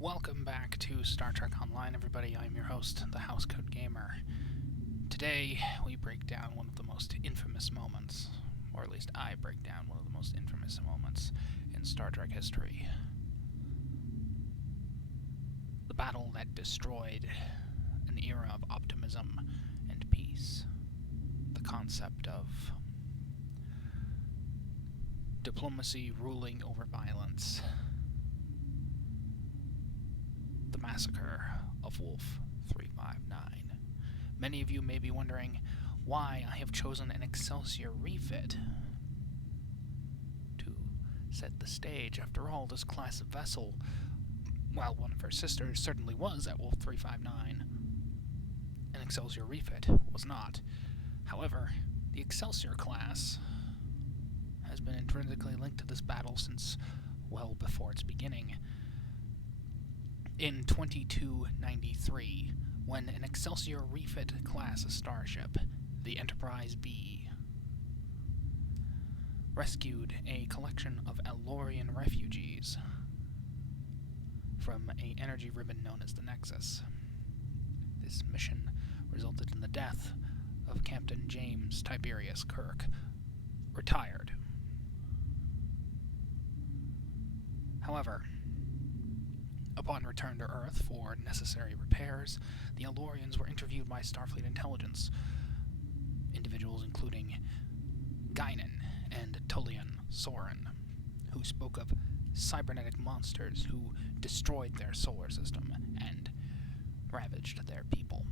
Welcome back to Star Trek Online, everybody. I'm your host, the Housecoat Gamer. Today, we break down one of the most infamous moments, or at least I break down one of the most infamous moments in Star Trek history. The battle that destroyed an era of optimism and peace. The concept of diplomacy ruling over violence. The massacre of Wolf 359. Many of you may be wondering why I have chosen an Excelsior refit to set the stage. After all, this class of vessel, while one of her sisters certainly was at Wolf 359, an Excelsior refit was not. However, the Excelsior class has been intrinsically linked to this battle since well before its beginning. In 2293, when an Excelsior refit class starship, the Enterprise B, rescued a collection of Elorian refugees from an energy ribbon known as the Nexus. This mission resulted in the death of Captain James Tiberius Kirk, retired. However, upon return to Earth for necessary repairs, the Elorians were interviewed by Starfleet intelligence, individuals including Guinan and Tullian Soren, who spoke of cybernetic monsters who destroyed their solar system and ravaged their people.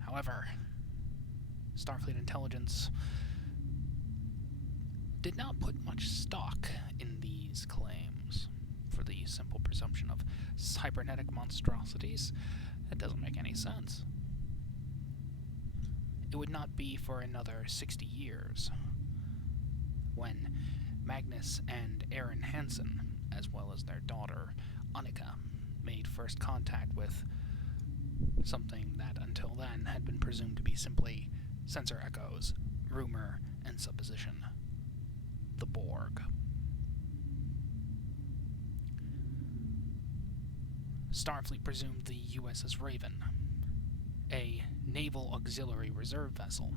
However, Starfleet intelligence did not put much stock in these claims, for the simple presumption of cybernetic monstrosities. That doesn't make any sense. It would not be for another 60 years when Magnus and Aaron Hansen, as well as their daughter Annika, made first contact with something that until then had been presumed to be simply sensor echoes, rumor, and supposition: the Borg. Starfleet presumed the USS Raven, a naval auxiliary reserve vessel,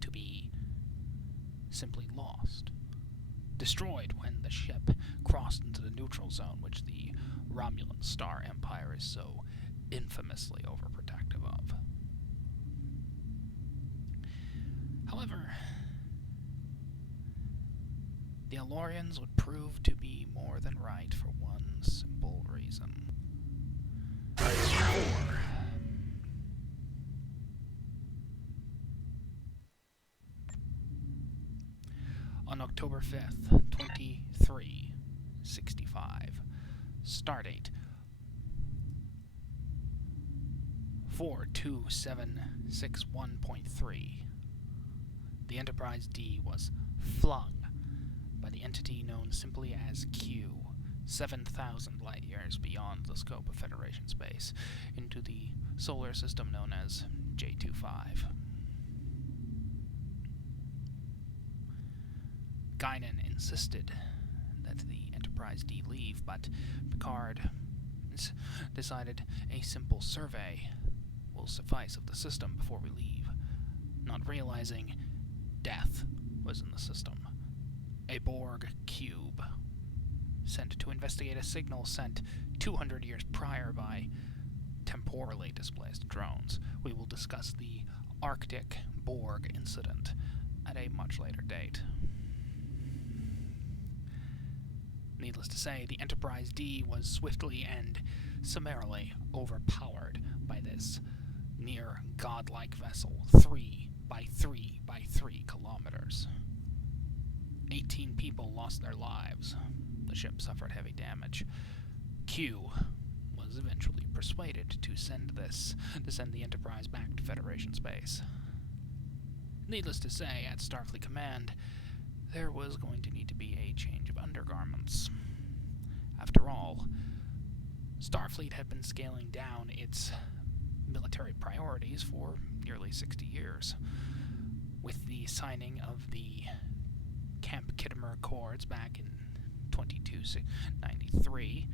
to be simply lost, destroyed when the ship crossed into the neutral zone, which the Romulan Star Empire is so infamously overprotective of. However, the Elorians would prove to be more than right for one simple reason. On October 5th, 2365, stardate 42761.3, the Enterprise D was flung by the entity known simply as Q, 7,000 light-years beyond the scope of Federation space, into the solar system known as J25. Guinan insisted that the Enterprise D leave, but Picard decided a simple survey will suffice of the system before we leave, not realizing death was in the system. A Borg cube, sent to investigate a signal sent 200 years prior by temporally displaced drones. We will discuss the Arctic Borg incident at a much later date. Needless to say, the Enterprise D was swiftly and summarily overpowered by this near godlike vessel, 3 by 3 by 3 kilometers. 18 people lost their lives. The ship suffered heavy damage. Q was eventually persuaded to send the Enterprise back to Federation space. Needless to say, at Starfleet Command, there was going to need to be a change of undergarments. After all, Starfleet had been scaling down its military priorities for nearly 60 years. With the signing of the Camp Kittimer Accords back in 2293,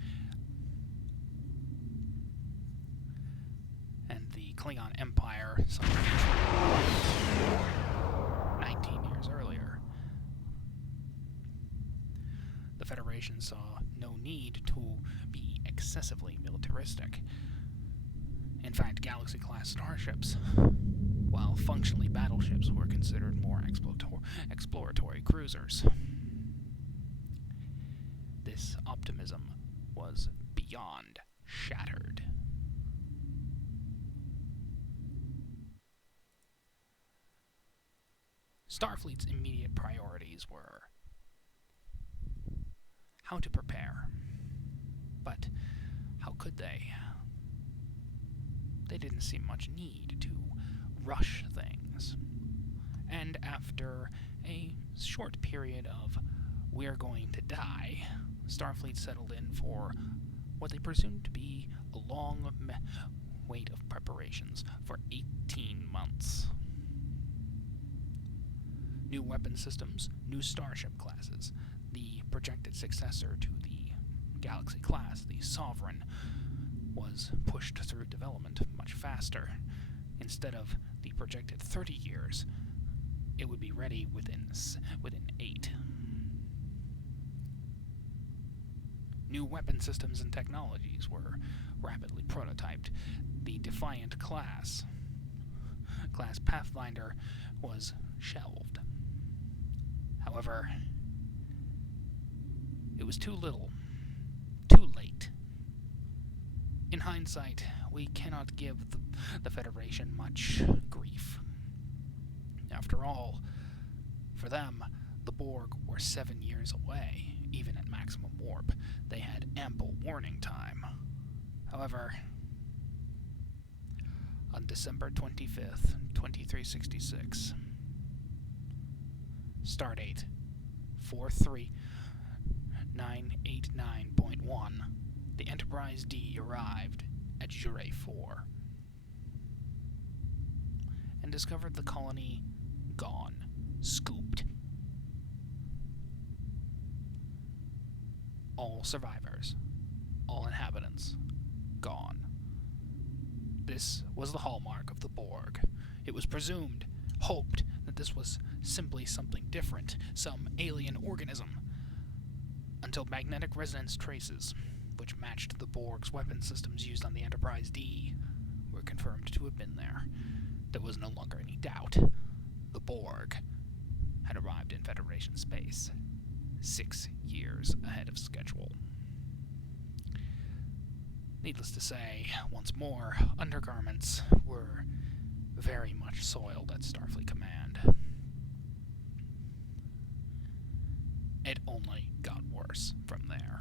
Klingon Empire some 19 years earlier. The Federation saw no need to be excessively militaristic. In fact, Galaxy-class starships, while functionally battleships, were considered more exploratory cruisers. This optimism was beyond shattered. Starfleet's immediate priorities were how to prepare. But how could they? They didn't see much need to rush things. And after a short period of "we're going to die," Starfleet settled in for what they presumed to be a long wait of preparations for 18 months. New weapon systems, new starship classes, the projected successor to the Galaxy class, the Sovereign, was pushed through development much faster. Instead of the projected 30 years, it would be ready within 8. New weapon systems and technologies were rapidly prototyped. The Defiant class Pathfinder, was shelved. However, it was too little, too late. In hindsight, we cannot give the Federation much grief. After all, for them, the Borg were 7 years away, even at maximum warp. They had ample warning time. However, on December 25th, 2366, Stardate 43989.1, the Enterprise D arrived at Jure 4 and discovered the colony gone, scooped. All survivors, all inhabitants, gone. This was the hallmark of the Borg. It was presumed, hoped, that this was simply something different, some alien organism, until magnetic resonance traces, which matched the Borg's weapon systems used on the Enterprise D, were confirmed to have been there. There was no longer any doubt. The Borg had arrived in Federation space 6 years ahead of schedule. Needless to say, once more, undergarments were very much soiled at Starfleet Command. It only got worse from there.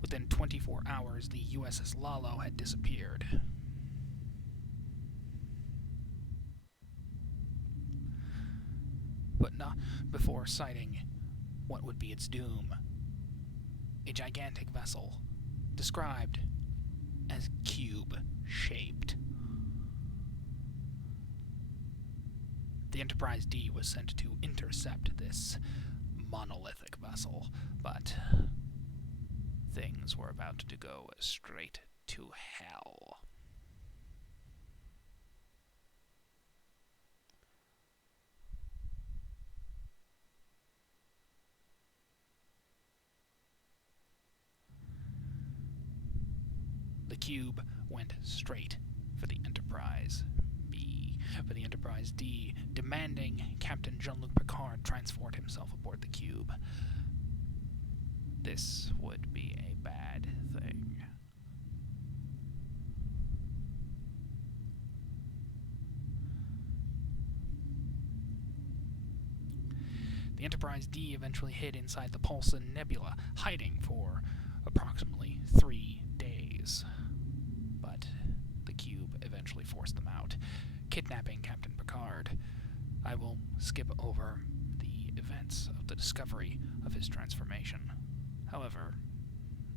Within 24 hours, the USS Lalo had disappeared. But not before sighting what would be its doom. A gigantic vessel, described as cube-shaped. The Enterprise D was sent to intercept this monolithic vessel, but things were about to go straight to hell. The cube went straight for the Enterprise D, demanding Captain Jean-Luc Picard transport himself aboard the cube. This would be a bad thing. The Enterprise D eventually hid inside the Paulson Nebula, hiding for approximately 3 days. But the cube eventually forced them out, kidnapping Captain Picard. I will skip over the events of the discovery of his transformation. However,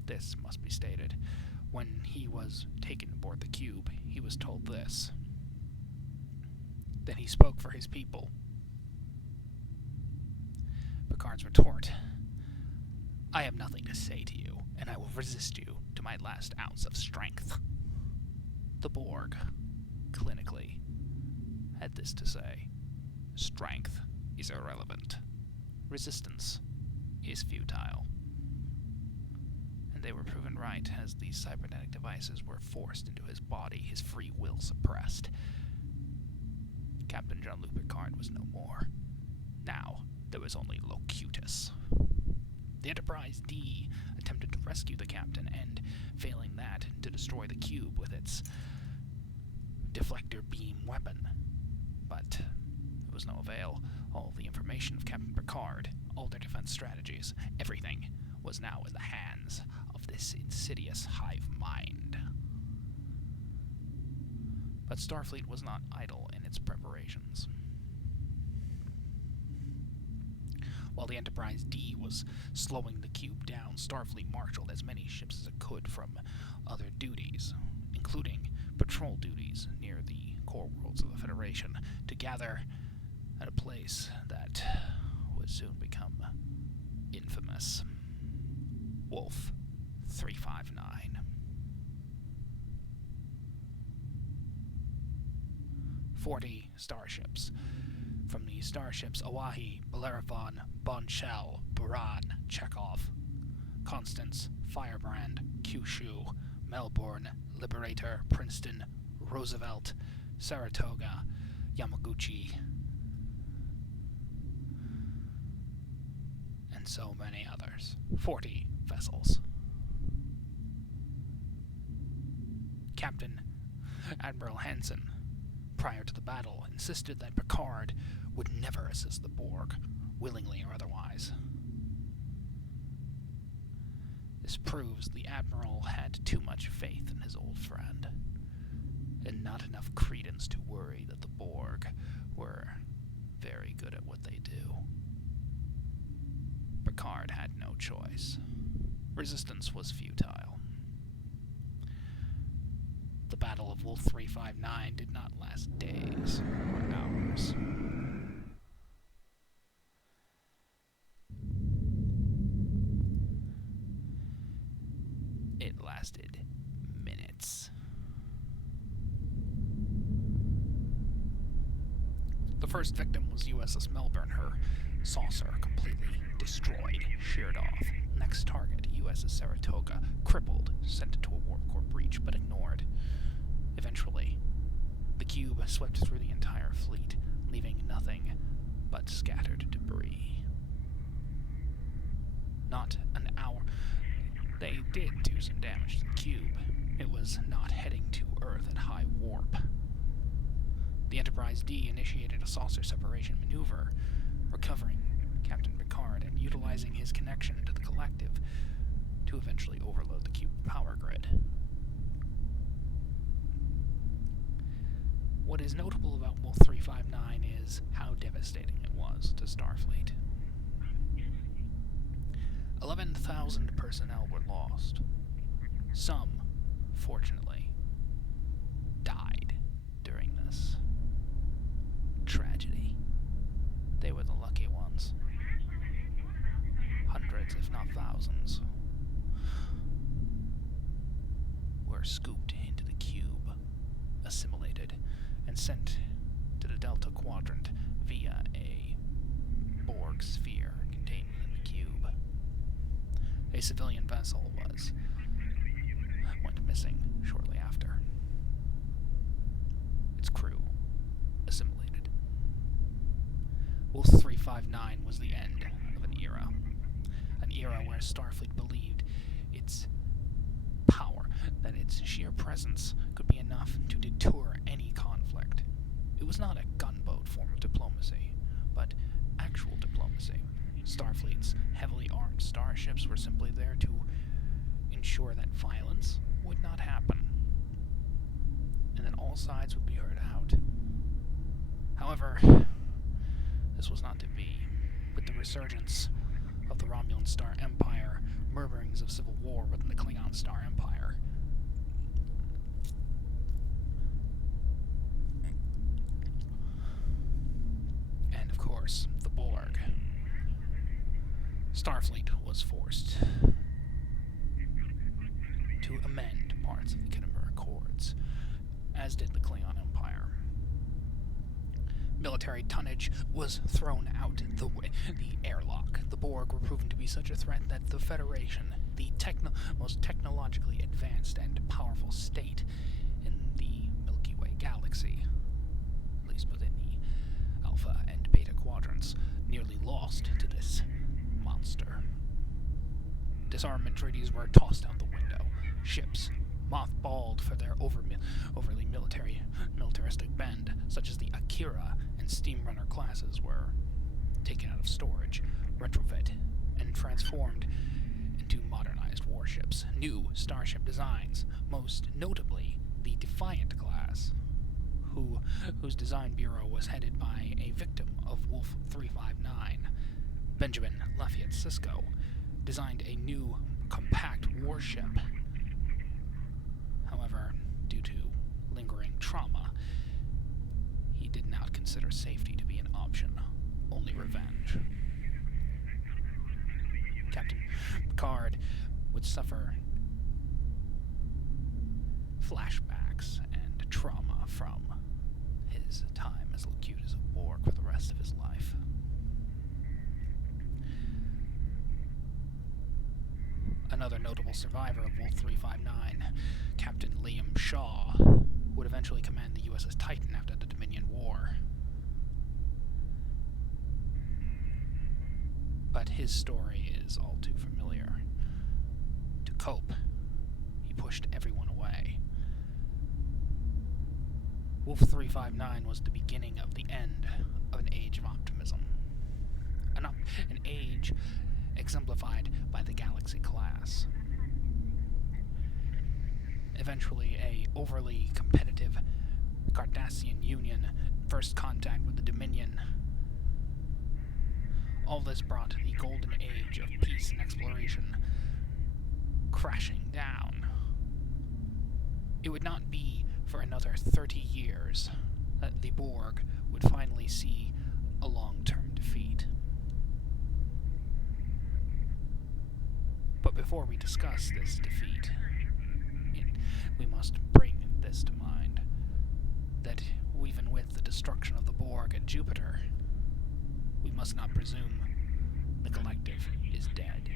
this must be stated. When he was taken aboard the cube, he was told this. Then he spoke for his people. Picard's retort: I have nothing to say to you, and I will resist you to my last ounce of strength. The Borg, clinically, had this to say. Strength is irrelevant. Resistance is futile. And they were proven right, as these cybernetic devices were forced into his body, his free will suppressed. Captain Jean-Luc Picard was no more. Now, there was only Locutus. The Enterprise D attempted to rescue the captain, and, failing that, to destroy the cube with its deflector beam weapon. But it was no avail. All the information of Captain Picard, all their defense strategies, everything was now in the hands of this insidious hive mind. But Starfleet was not idle in its preparations. While the Enterprise D was slowing the cube down, Starfleet marshaled as many ships as it could from other duties, including patrol duties near the core worlds of the Federation, to gather at a place that would soon become infamous. Wolf 359. 40 starships. From the starships Awahi, Bellerophon, Bonchel, Buran, Chekhov, Constance, Firebrand, Kyushu, Melbourne, Liberator, Princeton, Roosevelt, Saratoga, Yamaguchi, and so many others. 40 vessels. Captain Admiral Hansen, prior to the battle, insisted that Picard would never assist the Borg, willingly or otherwise. This proves the Admiral had too much faith in his old friend, and not enough credence to worry that the Borg were very good at what they do. Picard had no choice. Resistance was futile. The Battle of Wolf 359 did not last days or hours. It lasted minutes. The first victim was USS Melbourne, her saucer completely destroyed, sheared off. Next target, USS Saratoga, crippled, sent it to a warp core breach, but ignored. Eventually, the cube swept through the entire fleet, leaving nothing but scattered debris. Not an hour. They did do some damage to the cube. It was not heading to Earth at high warp. The Enterprise D initiated a saucer separation maneuver, recovering Captain Picard and utilizing his connection to the collective to eventually overload the cube power grid. What is notable about Wolf 359 is how devastating it was to Starfleet. 11,000 personnel were lost. Some, fortunately, died during this tragedy. They were the lucky ones. Hundreds, if not thousands, were scooped into the cube, assimilated, and sent to the Delta Quadrant via a Borg sphere contained within the cube. A civilian vessel went missing shortly after. Its crew assimilated. Wolf 359 was the end of an era where Starfleet believed its power, that its sheer presence could be enough to deter any conflict. It was not a gunboat form of diplomacy, but actual diplomacy. Starfleet's heavily armed starships were simply there to ensure that violence would not happen, and that all sides would be heard out. However, this was not to be. With the resurgence of the Romulan Star Empire, murmurings of civil war within the Klingon Star Empire, and of course, the Borg. Starfleet was forced to amend parts of the Khitomer Accords, as did the Klingon Empire. Military tonnage was thrown out the airlock. The Borg were proven to be such a threat that the Federation, the most technologically advanced and powerful state in the Milky Way galaxy, at least within the Alpha and Beta quadrants, nearly lost to this monster. Disarmament treaties were tossed out the window. Ships, mothballed for their overly militaristic bend, such as the Akira and Steamrunner classes, were taken out of storage, retrofit, and transformed into modernized warships. New starship designs, most notably the Defiant class, whose design bureau was headed by a victim of Wolf 359, Benjamin Lafayette Sisko, designed a new compact warship. However, due to lingering trauma, he did not consider safety to be an option, only revenge. Captain Picard would suffer flashbacks and trauma from his time as Locutus of Borg for the rest of his life. Another notable survivor of Wolf 359, Captain Liam Shaw, would eventually command the USS Titan after the Dominion War. But his story is all too familiar. To cope, he pushed everyone away. Wolf 359 was the beginning of the end of an age of optimism. An age exemplified by the Galaxy class. Eventually, a overly competitive Cardassian Union, first contact with the Dominion. All this brought the golden age of peace and exploration crashing down. It would not be for another 30 years that the Borg would finally see a long-term defeat. But before we discuss this defeat, we must bring this to mind, that even with the destruction of the Borg at Jupiter, we must not presume the collective is dead.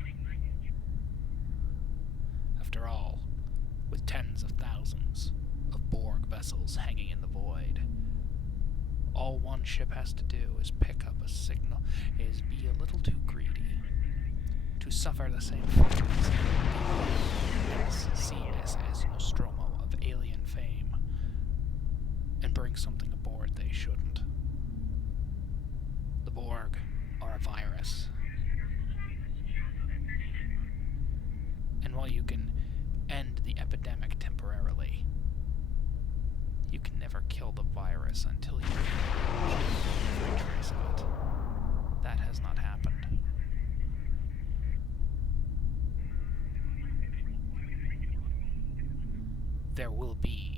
After all, with tens of thousands of Borg vessels hanging in the void, all one ship has to do is pick up a signal, is be a little too greedy, to suffer the same fate as CSS Nostromo of alien fame, and bring something aboard they shouldn't. The Borg are a virus. And while you can end the epidemic temporarily, you can never kill the virus until you every trace of it. That has not happened. There will be